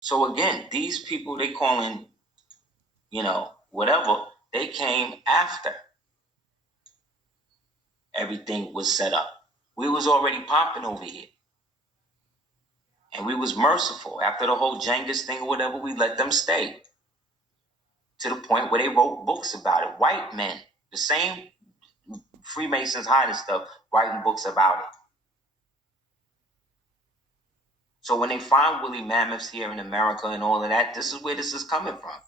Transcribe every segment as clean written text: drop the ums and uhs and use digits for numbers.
So again, these people they calling, whatever, they came after everything was set up. We was already popping over here. And we was merciful. After the whole Genghis thing or whatever, we let them stay. To the point where they wrote books about it. White men, the same Freemasons hiding stuff, writing books about it. So when they find woolly mammoths here in America and all of that, this is where this is coming from.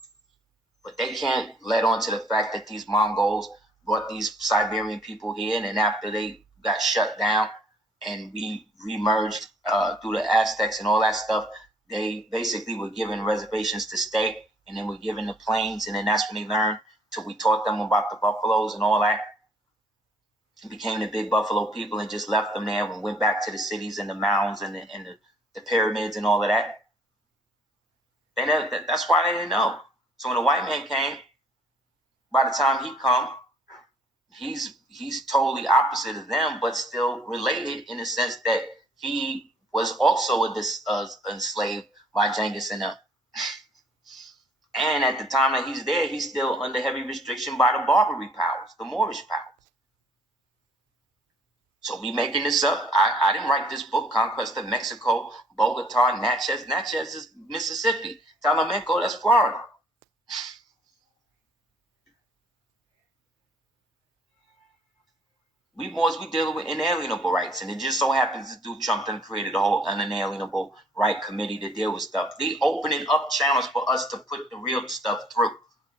But they can't let on to the fact that these Mongols brought these Siberian people here, and then after they got shut down and we remerged through the Aztecs and all that stuff, they basically were given reservations to stay, and then were given the plains, and then that's when they learned, till we taught them about the buffaloes and all that. It became the big buffalo people and just left them there and went back to the cities and the mounds and the pyramids and all of that. That's why they didn't know. So when the white man came, by the time he come, he's totally opposite of them, but still related in the sense that he was also enslaved by Genghis and them. And at the time that he's there, he's still under heavy restriction by the Barbary powers, the Moorish powers. So we making this up. I didn't write this book, Conquest of Mexico, Bogota, Natchez. Natchez is Mississippi. Talamanco, that's Florida. We dealing with inalienable rights, and it just so happens to do Trump done created a whole unalienable right committee to deal with stuff. They opening up channels for us to put the real stuff through,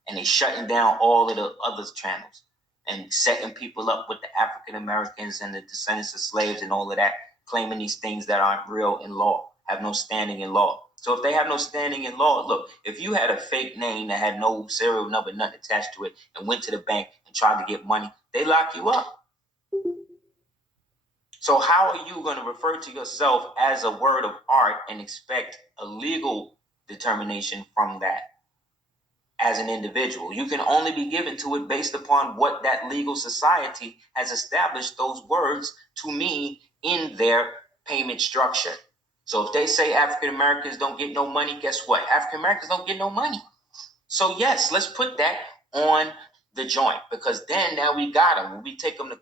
and they shutting down all of the other channels and setting people up with the African Americans and the descendants of slaves and all of that, claiming these things that aren't real in law, have no standing in law. So if they have no standing in law, look, if you had a fake name that had no serial number, nothing attached to it, and went to the bank and tried to get money, they lock you up. So how are you going to refer to yourself as a word of art and expect a legal determination from that as an individual? You can only be given to it based upon what that legal society has established those words to mean in their payment structure. So if they say African Americans don't get no money, guess what? African Americans don't get no money. So yes, let's put that on the joint, because then now we got them.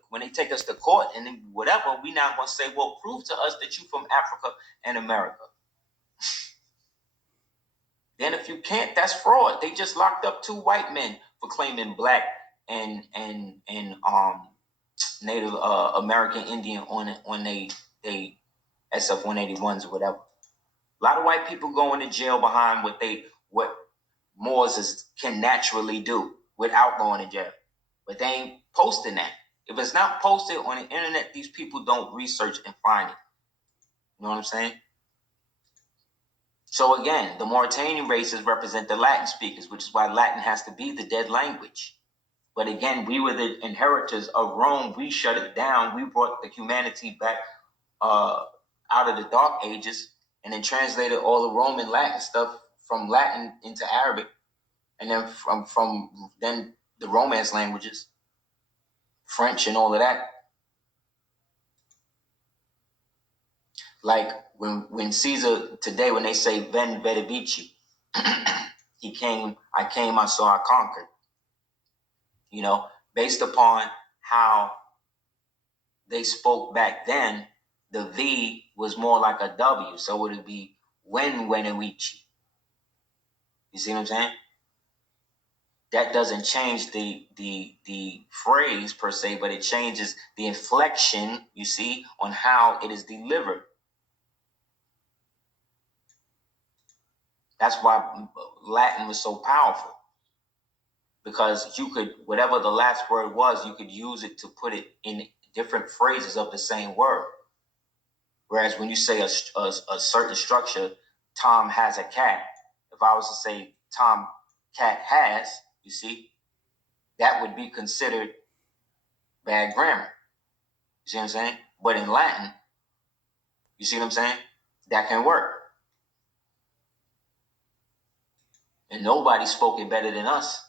When they take us to court and then whatever, we now going to say, well, prove to us that you from Africa and America. Then if you can't, that's fraud. They just locked up 2 white men for claiming black and Native American Indian on they SF-181s or whatever. A lot of white people going to jail behind what Moors can naturally do without going to jail. But they ain't posting that. If it's not posted on the internet, these people don't research and find it. You know what I'm saying? So again, the Mauritanian races represent the Latin speakers, which is why Latin has to be the dead language. But again, we were the inheritors of Rome. We shut it down. We brought the humanity back out of the Dark Ages and then translated all the Roman Latin stuff from Latin into Arabic. And then from then the Romance languages, French and all of that. Like when Caesar today, when they say Ven Vedivici, he came, I came, I saw, I conquered. Based upon how they spoke back then, the V was more like a W. So it would be Wenweniwichi. You see what I'm saying? That doesn't change the phrase per se, but it changes the inflection, you see, on how it is delivered. That's why Latin was so powerful. Because you could, whatever the last word was, you could use it to put it in different phrases of the same word. Whereas when you say a certain structure, Tom has a cat. If I was to say Tom cat has, you see, that would be considered bad grammar. You see what I'm saying? But in Latin, you see what I'm saying? That can work. And nobody spoke it better than us.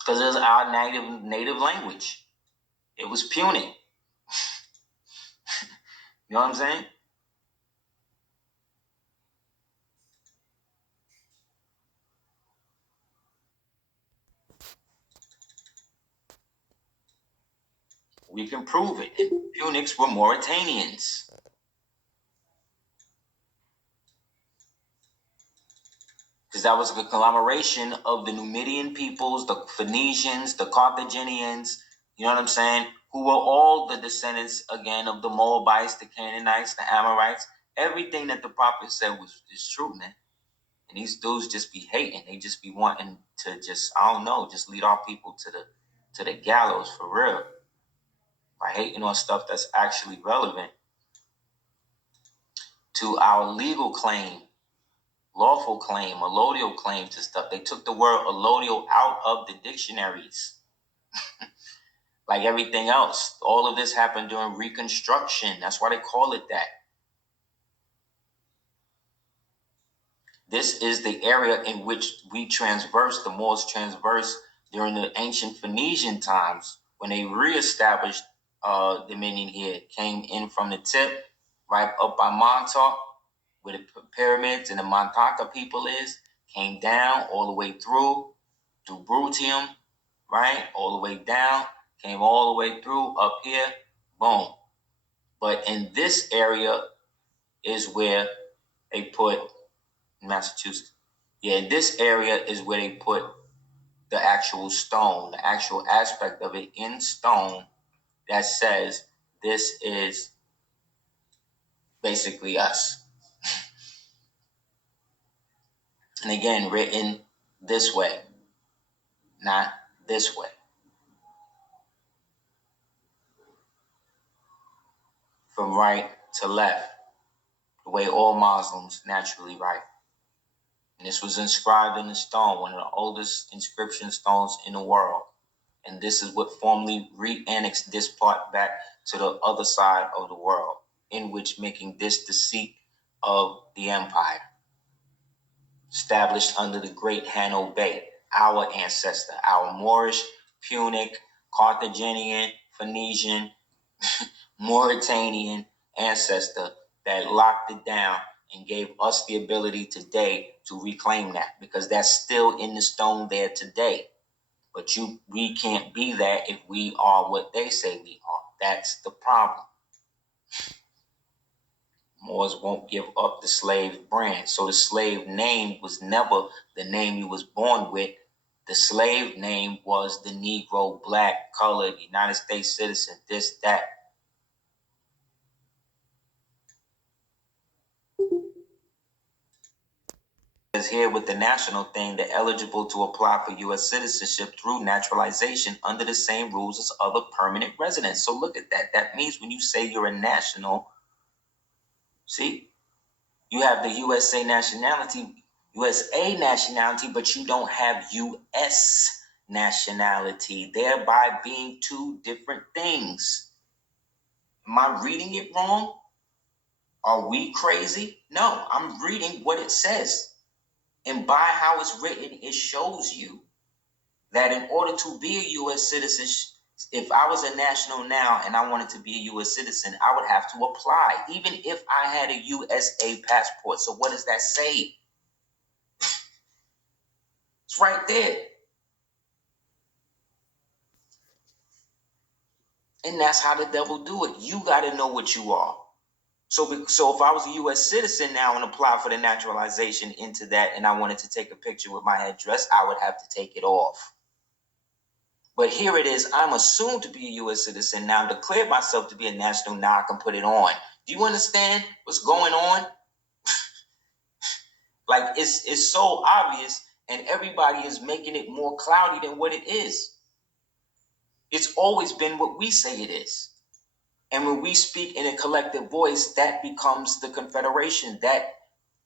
Because it's our native language. It was puny. You know what I'm saying? We can prove it. And Punics were Mauritanians. Because that was a conglomeration of the Numidian peoples, the Phoenicians, the Carthaginians, you know what I'm saying? Who were all the descendants, again, of the Moabites, the Canaanites, the Amorites. Everything that the prophet said is true, man. And these dudes just be hating. They just be wanting to just, I don't know, just lead our people to the gallows for real. By hating on stuff that's actually relevant to our legal claim, lawful claim, allodial claim to stuff. They took the word allodial out of the dictionaries. Like everything else. All of this happened during Reconstruction. That's why they call it that. This is the area in which we transverse, the Moors transverse during the ancient Phoenician times when they reestablished dominion here. Came in from the tip, right up by Montauk, where the pyramids and the Montaka people is, came down all the way through to Brutium, right? All the way down, came all the way through up here, boom. But in this area is where they put Massachusetts. Yeah, in this area is where they put the actual stone, the actual aspect of it in stone that says this is basically us. And again, written this way, not this way. From right to left, the way all Muslims naturally write. And this was inscribed in the stone, one of the oldest inscription stones in the world. And this is what formally re-annexed this part back to the other side of the world, in which making this the seat of the empire. Established under the great Hanno Bey, our ancestor, our Moorish, Punic, Carthaginian, Phoenician, Mauritanian ancestor that locked it down and gave us the ability today to reclaim that, because that's still in the stone there today. But we can't be that if we are what they say we are. That's the problem. Moors won't give up the slave brand. So the slave name was never the name you was born with. The slave name was the Negro, black, colored, United States citizen, this, that. Here with the national thing, they're eligible to apply for U.S. citizenship through naturalization under the same rules as other permanent residents. So look at that. That means when you say you're a national, see, you have the USA nationality, but you don't have U.S. nationality, thereby being two different things. Am I reading it wrong? Are we crazy? No, I'm reading what it says. And by how it's written, it shows you that in order to be a U.S. citizen, if I was a national now and I wanted to be a U.S. citizen, I would have to apply, even if I had a USA passport. So what does that say? It's right there. And that's how the devil do it. You got to know what you are. So if I was a U.S. citizen now and apply for the naturalization into that, and I wanted to take a picture with my headdress, I would have to take it off. But here it is. I'm assumed to be a U.S. citizen now. Declared myself to be a national. Now I can put it on. Do you understand what's going on? Like it's so obvious, and everybody is making it more cloudy than what it is. It's always been what we say it is. And when we speak in a collective voice, that becomes the Confederation. That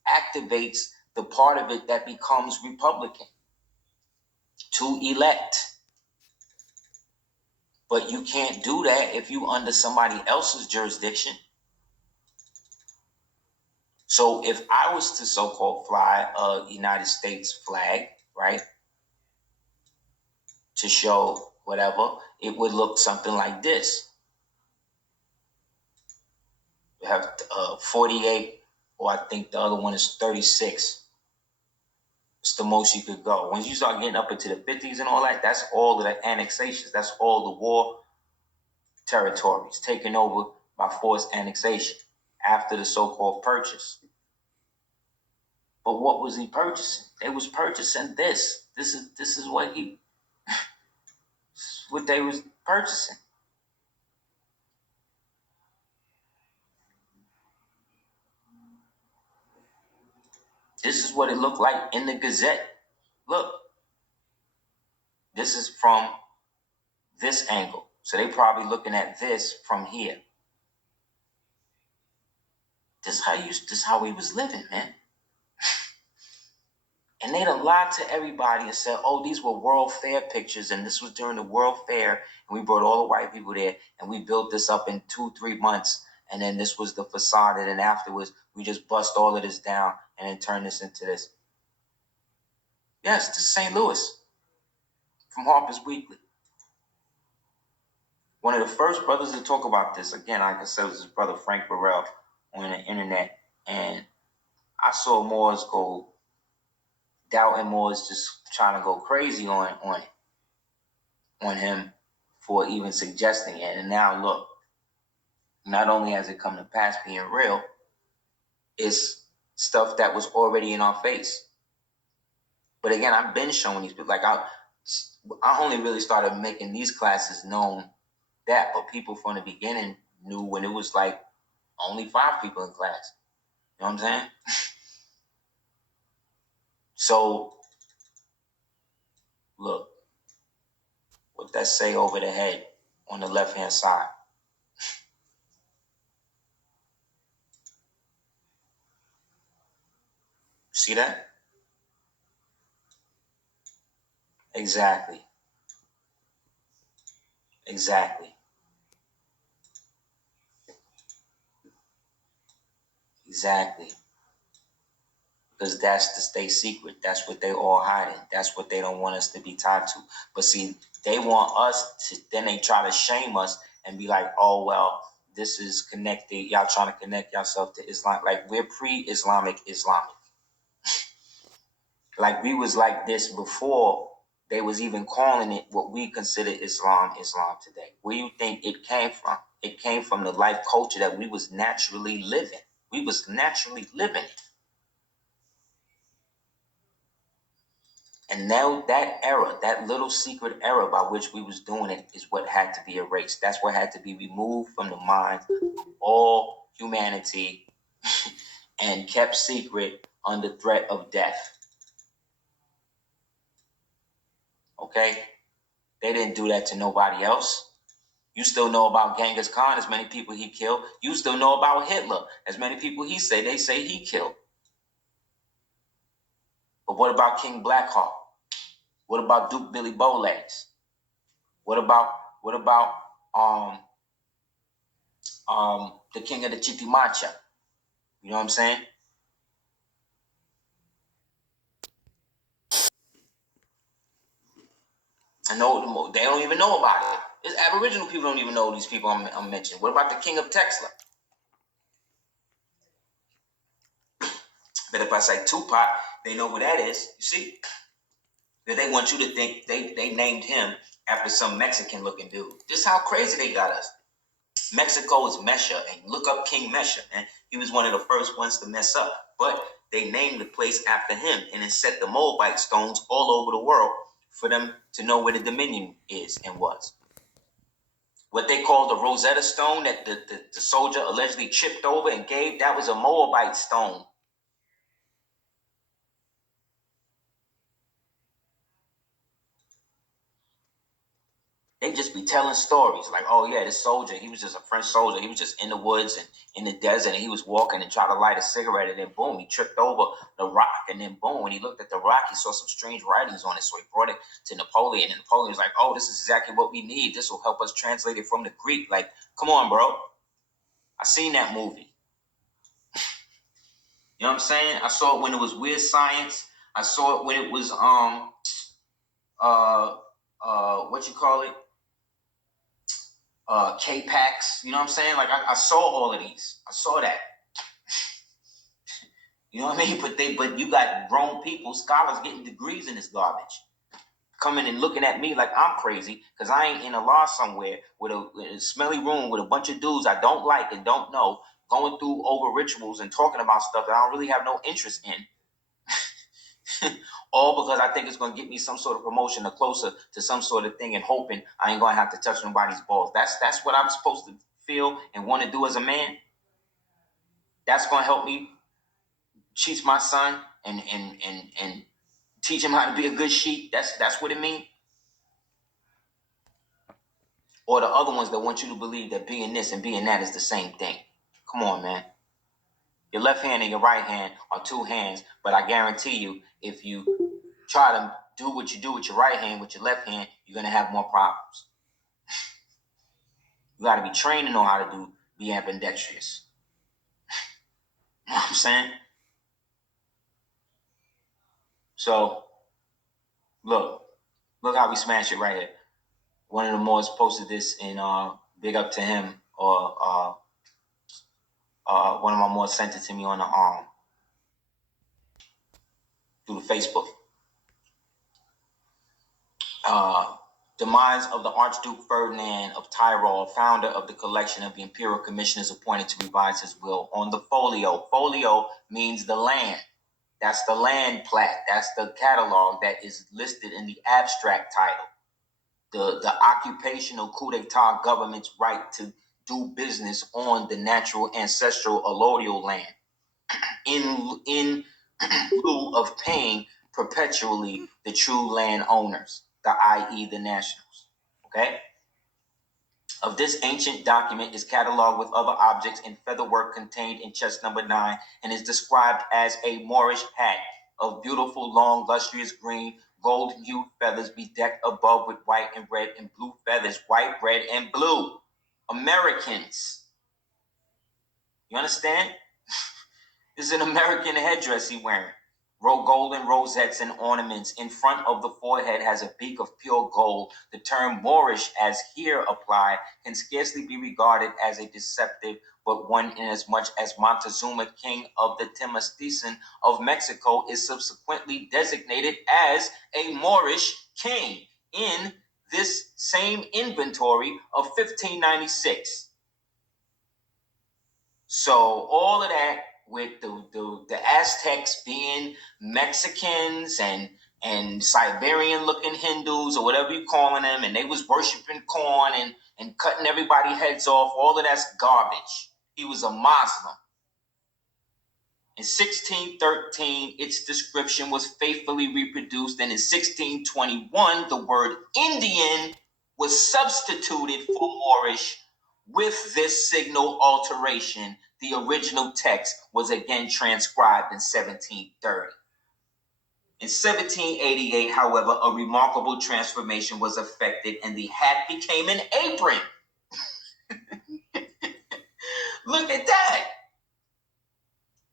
activates the part of it that becomes Republican to elect. But you can't do that if you under somebody else's jurisdiction. So if I was to so-called fly a United States flag, right, to show whatever, it would look something like this. We have 48, or I think the other one is 36. It's the most you could go. Once you start getting up into the 50s and all that, that's all of the annexations. That's all the war territories taken over by forced annexation after the so-called purchase. But what was he purchasing? They was purchasing this. This is what they was purchasing. This is what it looked like in the Gazette. Look, this is from this angle. So they probably looking at this from here. This is how we was living, man. And they done lied to everybody and said, oh, these were World Fair pictures, and this was during the World Fair, and we brought all the white people there, and we built this up in 2-3 months, and then this was the facade, and then afterwards, we just bust all of this down, and then turn this into this. Yes, this is St. Louis, from Harper's Weekly. One of the first brothers to talk about this, again, like I said, was his brother Frank Burrell on the internet, and I saw Moors go doubting Moors, just trying to go crazy on him for even suggesting it. And now look, not only has it come to pass being real, it's stuff that was already in our face. But again, I've been showing these people, like I only really started making these classes known that, but people from the beginning knew when it was like only 5 people in class. You know what I'm saying? So look, what that say over the head on the left-hand side. See that? Exactly. Exactly. Exactly. Because that's the state secret. That's what they all hiding. That's what they don't want us to be tied to. But see, they want us to, then they try to shame us and be like, oh, well, this is connected. Y'all trying to connect yourself to Islam. Like, we're pre-Islamic. Like, we was like this before they was even calling it what we consider Islam today. Where you think it came from? It came from the life culture that we was naturally living. We was naturally living it. And now that era, that little secret era by which we was doing it, is what had to be erased. That's what had to be removed from the minds of all humanity and kept secret under threat of death. Okay? They didn't do that to nobody else. You still know about Genghis Khan, as many people he killed. You still know about Hitler, as many people they say he killed. But what about King Blackheart? What about Duke Billy Bowlegs? What about the king of the Chitimacha? You know what I'm saying? I know they don't even know about it. It's Aboriginal people don't even know these people I'm mentioning. What about the king of Texla? But if I say Tupac, they know who that is. You see? That they want you to think they named him after some Mexican-looking dude. This is how crazy they got us. Mexico is Mesha, and look up King Mesha, man. He was one of the first ones to mess up. But they named the place after him and then set the Moabite stones all over the world for them to know where the dominion is and was. What they call the Rosetta Stone that the soldier allegedly tripped over and gave, that was a Moabite stone. They just be telling stories like, oh yeah, this soldier, he was just a French soldier. He was just in the woods and in the desert, and he was walking and tried to light a cigarette, and then boom, he tripped over the rock, and then boom, when he looked at the rock, he saw some strange writings on it, so he brought it to Napoleon, and Napoleon was like, oh, this is exactly what we need. This will help us translate it from the Greek. Like, come on, bro. I seen that movie. You know what I'm saying? I saw it when it was Weird Science. I saw it when it was what you call it? K-Pax, you know what I'm saying? Like I saw all of these. I saw that. You know what I mean? But you got grown people, scholars getting degrees in this garbage. coming and looking at me like I'm crazy because I ain't in a law somewhere with a smelly room with a bunch of dudes I don't like and don't know, going through over rituals and talking about stuff that I don't really have no interest in. All because I think it's going to get me some sort of promotion or closer to some sort of thing and hoping I ain't going to have to touch nobody's balls. That's what I'm supposed to feel and want to do as a man. That's going to help me teach my son and teach him how to be a good sheep. That's what it means. Or the other ones that want you to believe that being this and being that is the same thing. Come on, man. Your left hand and your right hand are two hands, but I guarantee you, if you try to do what you do with your right hand, with your left hand, you're going to have more problems. You got to be trained to know how to be ambidextrous. You know what I'm saying? So, look how we smash it right here. One of the Moors posted this in big up to him, or one of my Moors sent it to me on the through the Facebook. Demise of the Archduke Ferdinand of Tyrol, founder of the collection of the imperial commissioners appointed to revise his will. On the folio, folio means the land. That's the land plat. That's the catalog that is listed in the abstract title. The occupational coup d'etat government's right to do business on the natural ancestral allodial land in lieu of paying perpetually the true landowners, i.e. the nationals. Okay? Of this ancient document is cataloged with other objects and featherwork contained in chest number 9 and is described as a Moorish hat of beautiful, long, lustrous green, gold-hued feathers bedecked above with white and red and blue feathers, white, red, and blue. Americans. You understand? This is an American headdress he wearing. Golden rosettes and ornaments. In front of the forehead has a beak of pure gold. The term Moorish, as here applied, can scarcely be regarded as a deceptive, but one inasmuch as Montezuma, king of the Tenochtitlan of Mexico, is subsequently designated as a Moorish king in this same inventory of 1596. So all of that, with the Aztecs being Mexicans and Siberian looking Hindus or whatever you calling them, and they was worshiping corn and cutting everybody's heads off, all of that's garbage. He was a Muslim. In 1613, its description was faithfully reproduced, and in 1621, the word Indian was substituted for Moorish. With this signal alteration, the original text was again transcribed in 1730. In 1788, however, a remarkable transformation was effected and the hat became an apron. Look at that.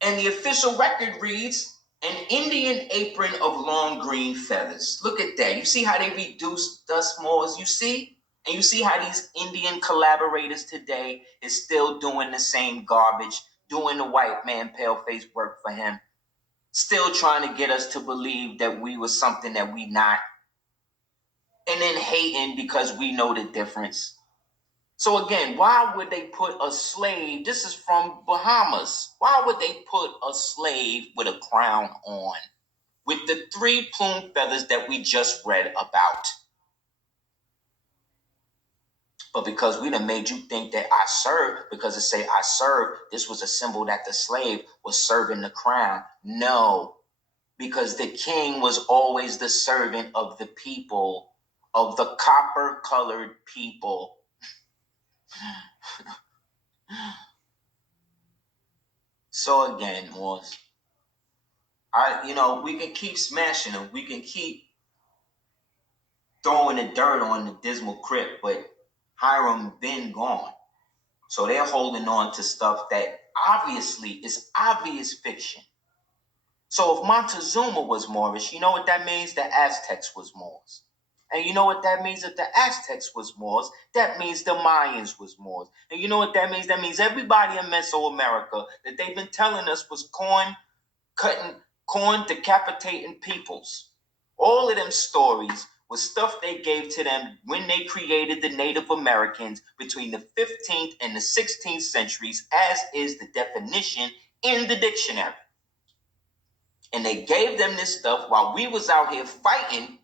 And the official record reads, an Indian apron of long green feathers. Look at that. You see how they reduced us Moors, you see? And you see how these Indian collaborators today is still doing the same garbage, doing the white man pale-face work for him, still trying to get us to believe that we were something that we not, and then hating because we know the difference. So again, why would they put a slave? This is from Bahamas. Why would they put a slave with a crown on, with the 3 plume feathers that we just read about? But because we done made you think that I serve, because it say I serve, this was a symbol that the slave was serving the crown. No, because the king was always the servant of the people, of the copper-colored people. So again, Moors, we can keep smashing them. We can keep throwing the dirt on the dismal crypt, but Hiram been gone. So they're holding on to stuff that obviously is obvious fiction. So if Montezuma was Moorish, you know what that means? The Aztecs was Moors. And you know what that means? If the Aztecs was Moors, that means the Mayans was Moors. And you know what that means? That means everybody in Mesoamerica that they've been telling us was corn decapitating peoples. All of them stories was stuff they gave to them when they created the Native Americans between the 15th and the 16th centuries, as is the definition in the dictionary. And they gave them this stuff while we was out here fighting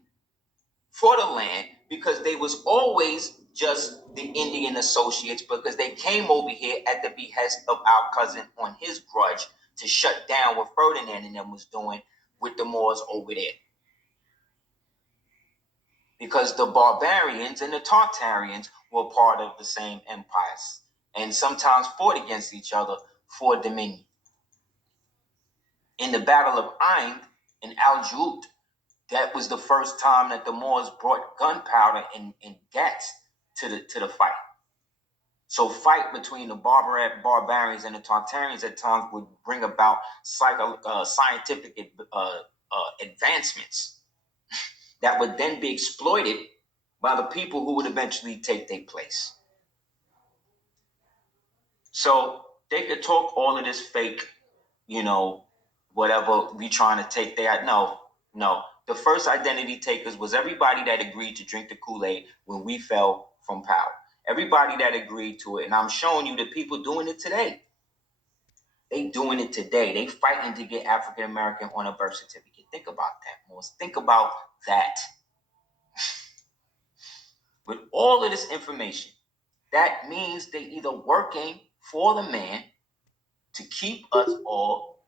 for the land, because they was always just the Indian associates, because they came over here at the behest of our cousin on his grudge to shut down what Ferdinand and them was doing with the Moors over there. Because the barbarians and the Tartarians were part of the same empires and sometimes fought against each other for dominion. In the Battle of Ain in Al-Jud, that was the first time that the Moors brought gunpowder and gas to the fight. So fight between the barbarians and the Tartarians at times would bring about scientific advancements that would then be exploited by the people who would eventually take their place. So they could talk all of this fake, whatever we trying to take there. No. The first identity takers was everybody that agreed to drink the Kool-Aid when we fell from power. Everybody that agreed to it. And I'm showing you the people doing it today. They doing it today. They fighting to get African American on a birth certificate. Think about that, Morris. Think about that. With all of this information, that means they either working for the man to keep us all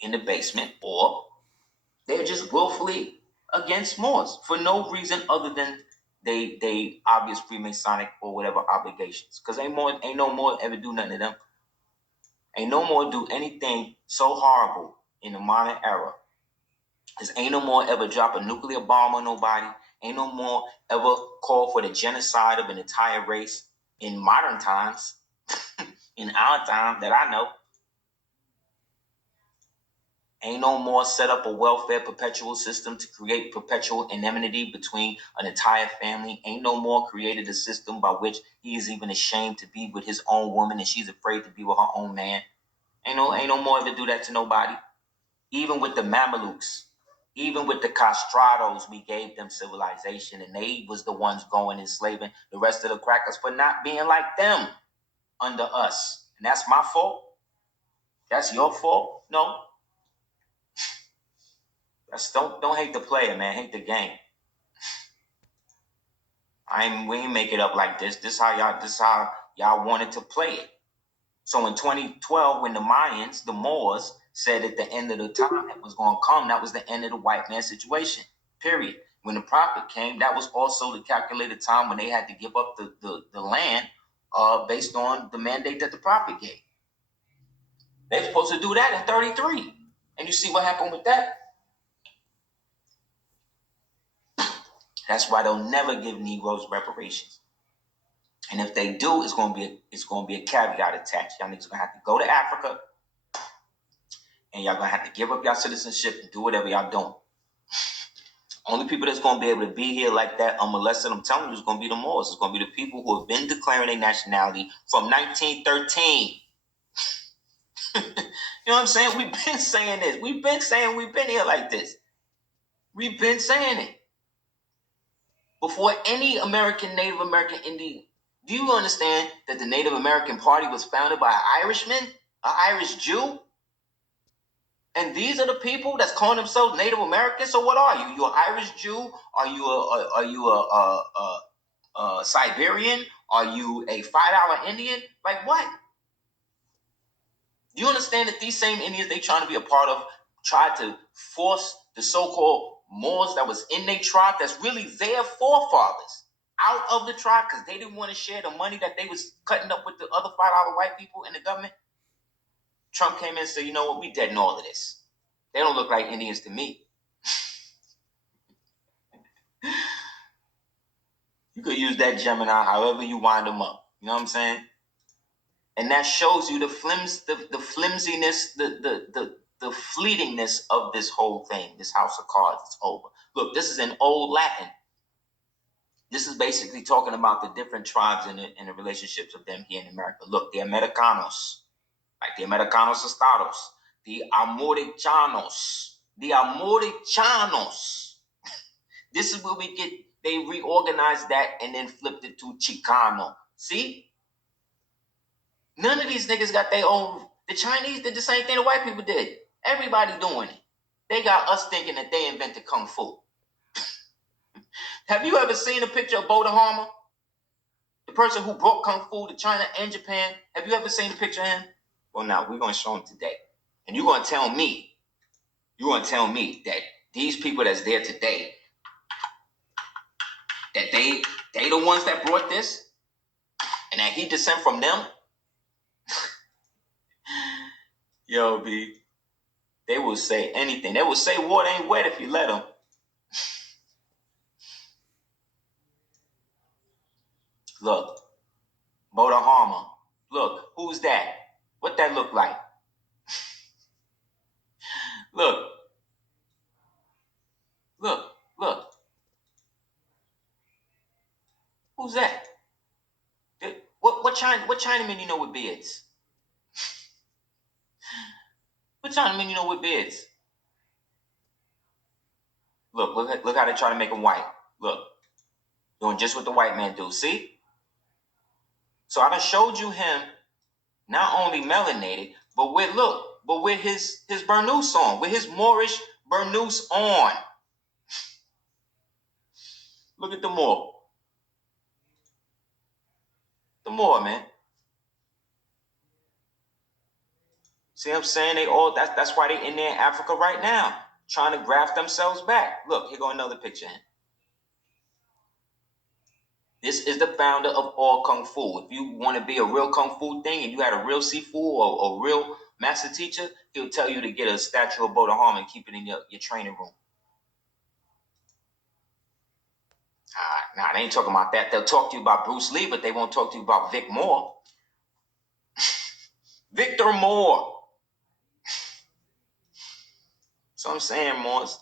in the basement, or they're just willfully against Moors for no reason other than they obvious Freemasonic or whatever obligations. Because ain't no Moor ever do nothing to them. Ain't no Moor do anything so horrible in the modern era. Because ain't no Moor ever drop a nuclear bomb on nobody. Ain't no Moor ever call for the genocide of an entire race in modern times, in our time that I know. Ain't no Moor set up a welfare perpetual system to create perpetual enmity between an entire family. Ain't no Moor created a system by which he is even ashamed to be with his own woman and she's afraid to be with her own man. Ain't no Moor ever do that to nobody. Even with the Mamelukes, even with the castrados, we gave them civilization, and they was the ones going enslaving the rest of the crackers for not being like them under us. And that's my fault? That's your fault? No. Don't hate the player, man. Hate the game. We ain't make it up like this. This how y'all wanted to play it. So in 2012, when the Mayans, the Moors, said at the end of the time it was going to come, that was the end of the white man situation. Period. When the prophet came, that was also the calculated time when they had to give up the land based on the mandate that the prophet gave. They were supposed to do that in 33. And you see what happened with that? That's why they'll never give Negroes reparations. And if they do, it's going to be a caveat attached. Y'all niggas going to have to go to Africa, and y'all going to have to give up y'all citizenship and do whatever y'all doing. Only people that's going to be able to be here like that unmolested, I'm telling you, is going to be the Moors. It's going to be the people who have been declaring their nationality from 1913. You know what I'm saying? We've been saying this. We've been saying we've been here like this. We've been saying it. Before any Native American Indian, do you understand that the Native American Party was founded by an Irishman, an Irish Jew? And these are the people that's calling themselves Native Americans. So what are you? You an Irish Jew? Are you a Siberian? Are you a $5 Indian? Like what? You understand that these same Indians they trying to be a part of tried to force the so-called Moors that was in their tribe, that's really their forefathers, out of the tribe because they didn't want to share the money that they was cutting up with the other $5 white people in the government. Trump came in and said, you know what, we dead in all of this. They don't look like Indians to me. You could use that Gemini however you wind them up. You know what I'm saying? And that shows you the flimsiness, the fleetingness of this whole thing. This house of cards, it's over. Look, this is in old Latin. This is basically talking about the different tribes and the relationships of them here in America. Look, the Americanos, like the Americanos Estados, the Amoricanos, This is where we get, they reorganized that and then flipped it to Chicano. See? None of these niggas got their own. The Chinese did the same thing the white people did. Everybody doing it. They got us thinking that they invented Kung Fu. Have you ever seen a picture of Boda Harmer? The person who brought Kung Fu to China and Japan. Have you ever seen a picture of him? Well, now we're going to show him today. And you're going to tell me that these people that's there today, that they the ones that brought this, and that he descend from them? Yo, B, they will say anything. They will say water ain't wet if you let them. Look, Boda Harmer. Look, who's that? What that look like? Look. Who's that? What Chinaman you know with beards? What Chinaman you know with beards? Look how they try to make him white. Look, doing just what the white man do. See? So I done showed you him not only melanated, but with his burnous on, with his Moorish burnous on. Look at the Moor. The Moor, man. See what I'm saying? They all that's why they in there in Africa right now, trying to graft themselves back. Look, here go another picture. This is the founder of all Kung Fu. If you want to be a real Kung Fu thing and you had a real Sifu or a real master teacher, he'll tell you to get a statue of Boda Harmer and keep it in your training room. Nah, they ain't talking about that. They'll talk to you about Bruce Lee, but they won't talk to you about Vic Moore. Victor Moore. So I'm saying, Moors,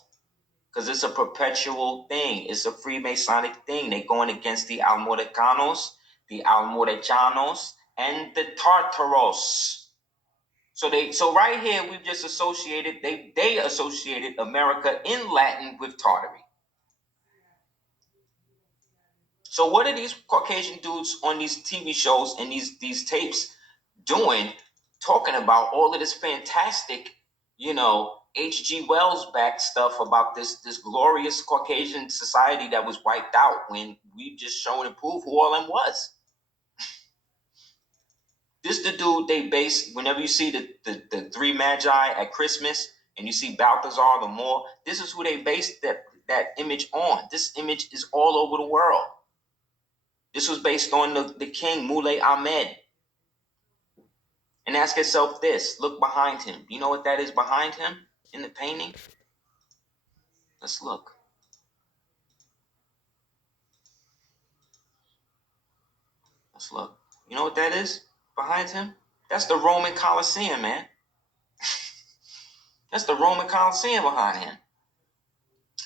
because it's a perpetual thing. It's a Freemasonic thing. They're going against the Almoracanos, the Almorechanos, and the Tartaros. So right here, we've just associated, they associated America in Latin with Tartary. So what are these Caucasian dudes on these TV shows and these tapes doing, talking about all of this fantastic, H.G. Wells back stuff about this glorious Caucasian society that was wiped out when we've just shown and proved who all them was? This the dude they base, whenever you see the three magi at Christmas and you see Balthazar the Moor, this is who they based that image on. This image is all over the world. This was based on the king, Muley Ahmed. And ask yourself this, look behind him. You know what that is behind him in the painting? Let's look. You know what that is behind him? That's the Roman Colosseum, man. That's the Roman Colosseum behind him.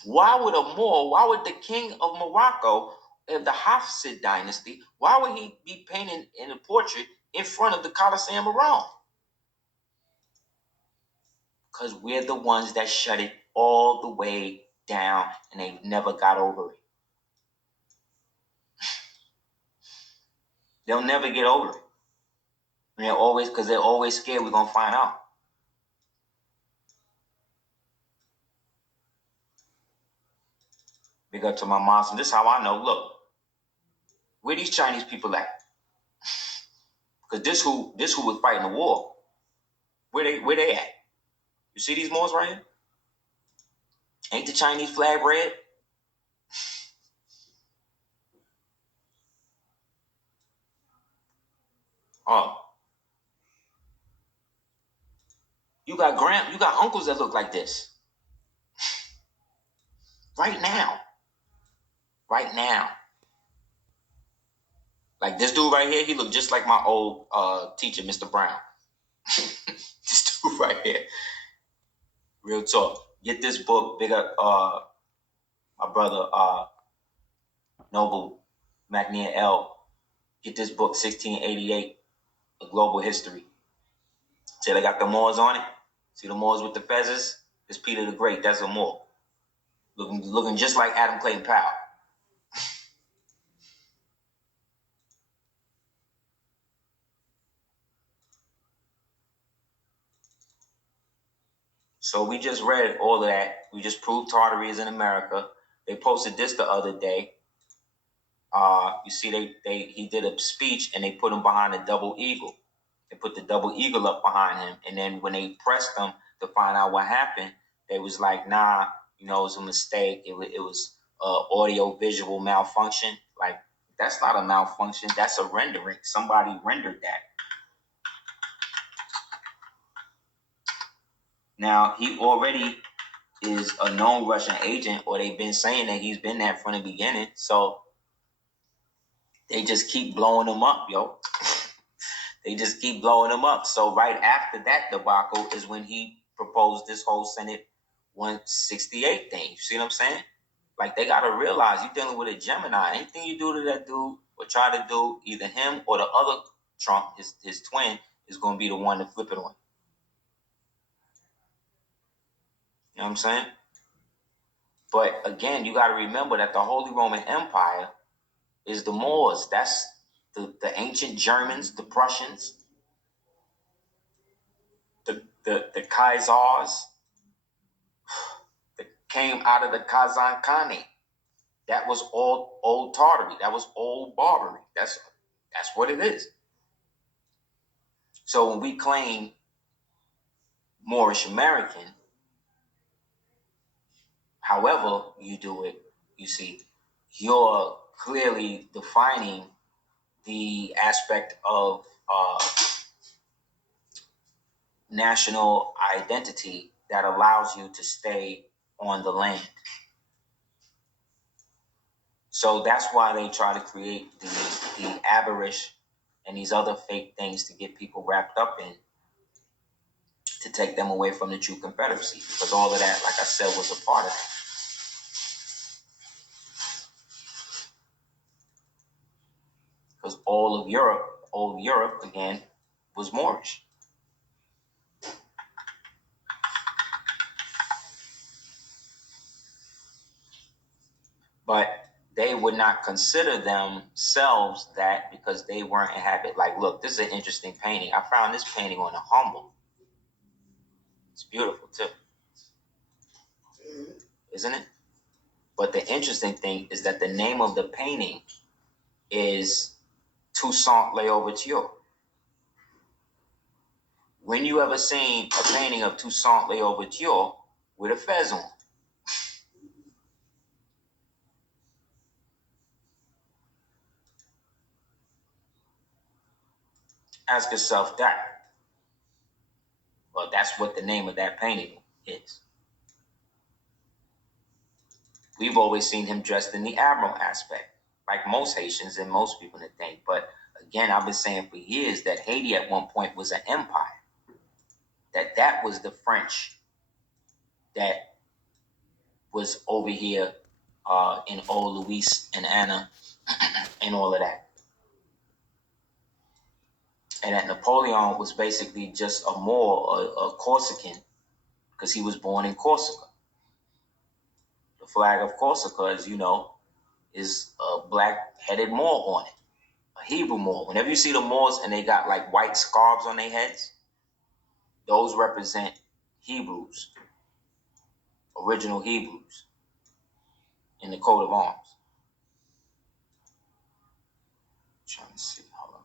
Why would the king of Morocco, of the Hafsid dynasty, why would he be painting in a portrait in front of the Colosseum of Rome? Because we're the ones that shut it all the way down and they've never got over it. They'll never get over it. And they're always scared we're going to find out. Big up to my moms. And this is how I know. Look, where these Chinese people at? Because this who was fighting the war. Where they at? You see these Moors right here? Ain't the Chinese flag red? Oh. You got uncles that look like this. Right now. Like this dude right here, he looked just like my old teacher, Mr. Brown. This dude right here. Real talk. Get this book, big up my brother Noble McNeil L. Get this book, 1688, A Global History. See, they got the Moors on it. See the Moors with the feathers? It's Peter the Great. That's a Moor. looking just like Adam Clayton Powell. So we just read all of that. We just proved Tartary is in America. They posted this the other day. You see, he did a speech and they put him behind a double eagle. They put the double eagle up behind him, and then when they pressed him to find out what happened, they was like, "Nah, it was a mistake. It was audio visual malfunction." Like, that's not a malfunction. That's a rendering. Somebody rendered that. Now he already is a known Russian agent, or they've been saying that he's been there from the beginning. So they just keep blowing him up, yo. They just keep blowing him up. So right after that debacle is when he proposed this whole Senate 168 thing. You see what I'm saying? Like, they got to realize you're dealing with a Gemini. Anything you do to that dude or try to do, either him or the other Trump, his twin, is going to be the one to flip it on. You know what I'm saying? But again, you got to remember that the Holy Roman Empire is the Moors. That's the ancient Germans, the Prussians, the Khazars that came out of the Kazan Khanate. That was all old Tartary. That was old Barbary. That's what it is. So when we claim Moorish American, however you do it, you see, you're clearly defining the aspect of national identity that allows you to stay on the land. So that's why they try to create the aberration and these other fake things to get people wrapped up in, to take them away from the true Confederacy, because all of that, like I said, was a part of it. Because all of Europe, old Europe again, was Moorish. But they would not consider themselves that because they weren't inhabited. Like, look, this is an interesting painting. I found this painting on a Humble. It's beautiful too, isn't it? But the interesting thing is that the name of the painting is Toussaint L'Ouverture. When you ever seen a painting of Toussaint L'Ouverture with a fez on? Ask yourself that. Well, that's what the name of that painting is. We've always seen him dressed in the admiral aspect, like most Haitians and most people to think. But again, I've been saying for years that Haiti at one point was an empire. That was the French that was over here in old Louis and Anna and all of that. And that Napoleon was basically just a Moor, a Corsican, because he was born in Corsica. The flag of Corsica, as you know, is a black-headed Moor on it, a Hebrew Moor. Whenever you see the Moors and they got like white scarves on their heads, those represent Hebrews, original Hebrews, in the coat of arms. I'm trying to see, hold on.